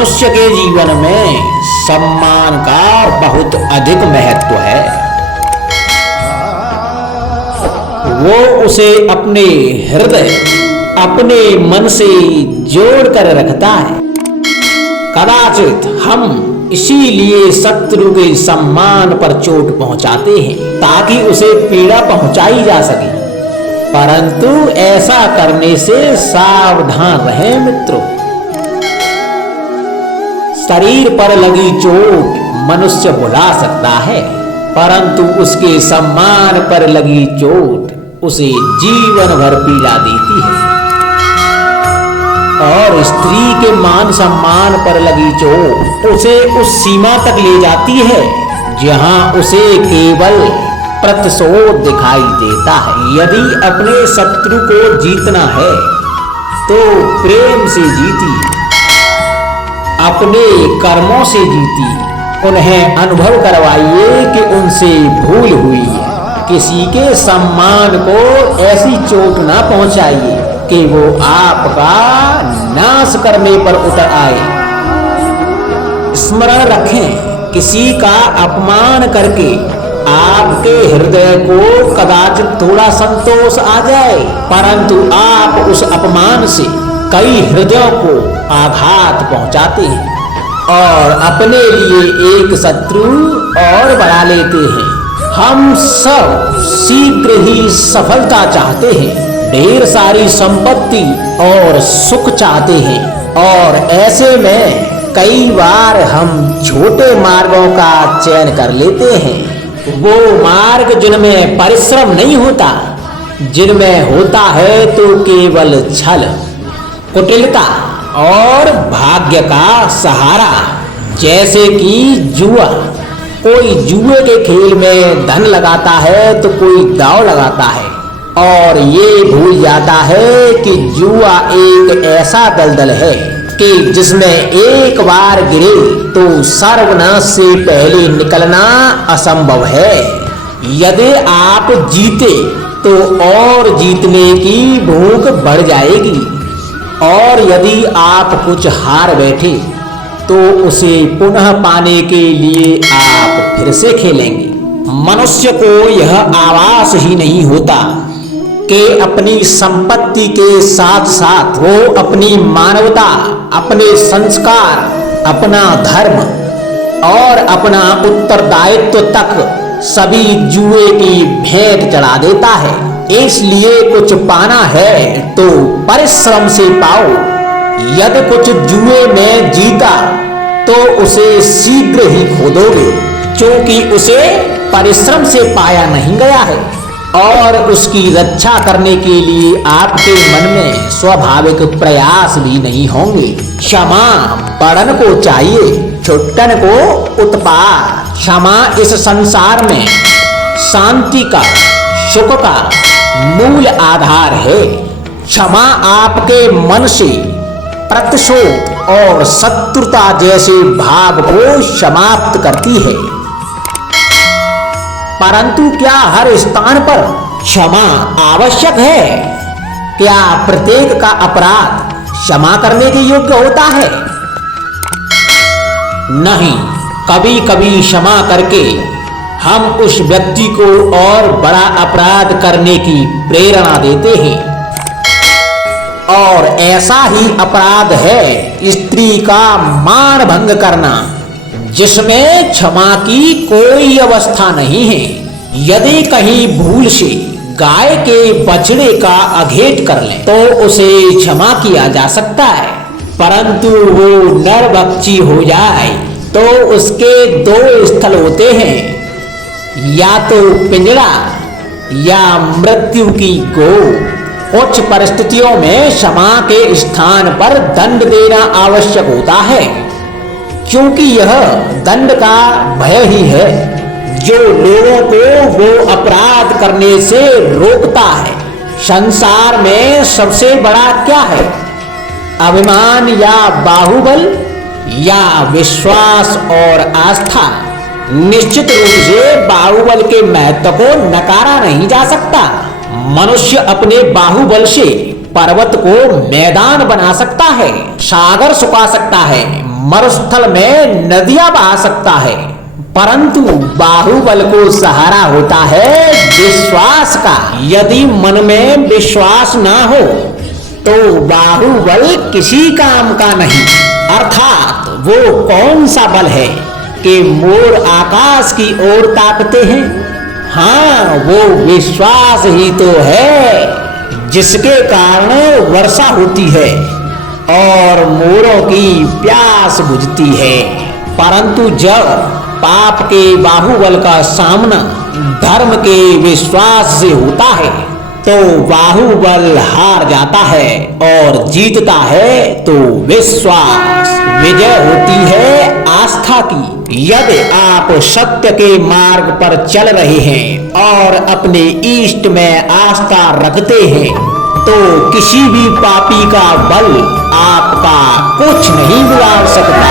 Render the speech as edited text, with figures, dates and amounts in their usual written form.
मनुष्य के जीवन में सम्मान का बहुत अधिक महत्व है। वो उसे अपने हृदय, अपने मन से जोड़ कर रखता है। कदाचित हम इसीलिए शत्रु के सम्मान पर चोट पहुंचाते हैं ताकि उसे पीड़ा पहुंचाई जा सके, परंतु ऐसा करने से सावधान रहें मित्रों। शरीर पर लगी चोट मनुष्य भुला सकता है, परंतु उसके सम्मान पर लगी चोट उसे जीवन भर पीड़ा देती है। और स्त्री के मान सम्मान पर लगी चोट उसे उस सीमा तक ले जाती है जहां उसे केवल प्रतिशोध दिखाई देता है। यदि अपने शत्रु को जीतना है तो प्रेम से जीती, अपने कर्मों से जीती। उन्हें अनुभव करवाइए कि उनसे भूल हुई है। किसी के सम्मान को ऐसी चोट ना पहुंचाइए कि वो आपका नाश करने पर उतर आए। स्मरण रखें, किसी का अपमान करके आपके हृदय को कदाचित थोड़ा संतोष आ जाए, परंतु आप उस अपमान से कई हृदयों को आघात पहुंचाते हैं और अपने लिए एक शत्रु और बढ़ा लेते हैं। हम सब शीघ्र ही सफलता चाहते हैं, ढेर सारी संपत्ति और सुख चाहते हैं, और ऐसे में कई बार हम छोटे मार्गों का चयन कर लेते हैं। वो मार्ग जिनमें परिश्रम नहीं होता, जिनमें होता है तो केवल छल, कुटिलता और भाग्य का सहारा। जैसे कि जुआ, कोई जुए के खेल में धन लगाता है तो कोई दांव लगाता है और ये भूल जाता है कि जुआ एक ऐसा दलदल है कि जिसमें एक बार गिरे तो सर्वनाश से पहले निकलना असंभव है। यदि आप जीते तो और जीतने की भूख बढ़ जाएगी, और यदि आप कुछ हार बैठे तो उसे पुनः पाने के लिए आप फिर से खेलेंगे। मनुष्य को यह आभास ही नहीं होता कि अपनी संपत्ति के साथ साथ वो अपनी मानवता, अपने संस्कार, अपना धर्म और अपना उत्तरदायित्व तक सभी जुए की भेंट चढ़ा देता है। इसलिए कुछ पाना है तो परिश्रम से पाओ। यदि कुछ जुए में जीता तो उसे शीघ्र ही खो दोगे, क्योंकि उसे परिश्रम से पाया नहीं गया है। और उसकी रक्षा करने के लिए आपके मन में स्वाभाविक प्रयास भी नहीं होंगे। क्षमा बड़न को चाहिए, छुट्टन को उत्पात। क्षमा इस संसार में शांति का, सुख का मूल आधार है। क्षमा आपके मन से प्रतिशोध और शत्रुता जैसे भाव को समाप्त करती है। परंतु क्या हर स्थान पर क्षमा आवश्यक है? क्या प्रत्येक का अपराध क्षमा करने के योग्य होता है? नहीं, कभी कभी क्षमा करके हम उस व्यक्ति को और बड़ा अपराध करने की प्रेरणा देते हैं। और ऐसा ही अपराध है स्त्री का मान भंग करना, जिसमें क्षमा की कोई अवस्था नहीं है। यदि कहीं भूल से गाय के बछड़े का अघेट कर ले तो उसे क्षमा किया जा सकता है, परंतु वो नरभक्षी हो जाए तो उसके दो स्थल होते हैं, या तो पिंजड़ा या मृत्यु की गोद। कुछ परिस्थितियों में क्षमा के स्थान पर दंड देना आवश्यक होता है, क्योंकि यह दंड का भय ही है जो लोगों को वो अपराध करने से रोकता है। संसार में सबसे बड़ा क्या है? अभिमान या बाहुबल या विश्वास और आस्था? निश्चित रूप से बाहुबल के महत्व को नकारा नहीं जा सकता। मनुष्य अपने बाहुबल से पर्वत को मैदान बना सकता है, सागर सुखा सकता है, मरुस्थल में नदियां बहा सकता है, परंतु बाहुबल को सहारा होता है विश्वास का। यदि मन में विश्वास ना हो तो बाहुबल किसी काम का नहीं। अर्थात वो कौन सा बल है कि मोर आकाश की ओर ताकते हैं? हाँ, वो विश्वास ही तो है जिसके कारण वर्षा होती है और मोरों की प्यास बुझती है। परंतु जब पाप के बाहुबल का सामना धर्म के विश्वास से होता है तो बाहुबल हार जाता है और जीतता है तो विश्वास। विजय होती है आस्था की। यदि आप सत्य के मार्ग पर चल रहे हैं और अपने इष्ट में आस्था रखते हैं तो किसी भी पापी का बल आपका कुछ नहीं बिगाड़ सकता।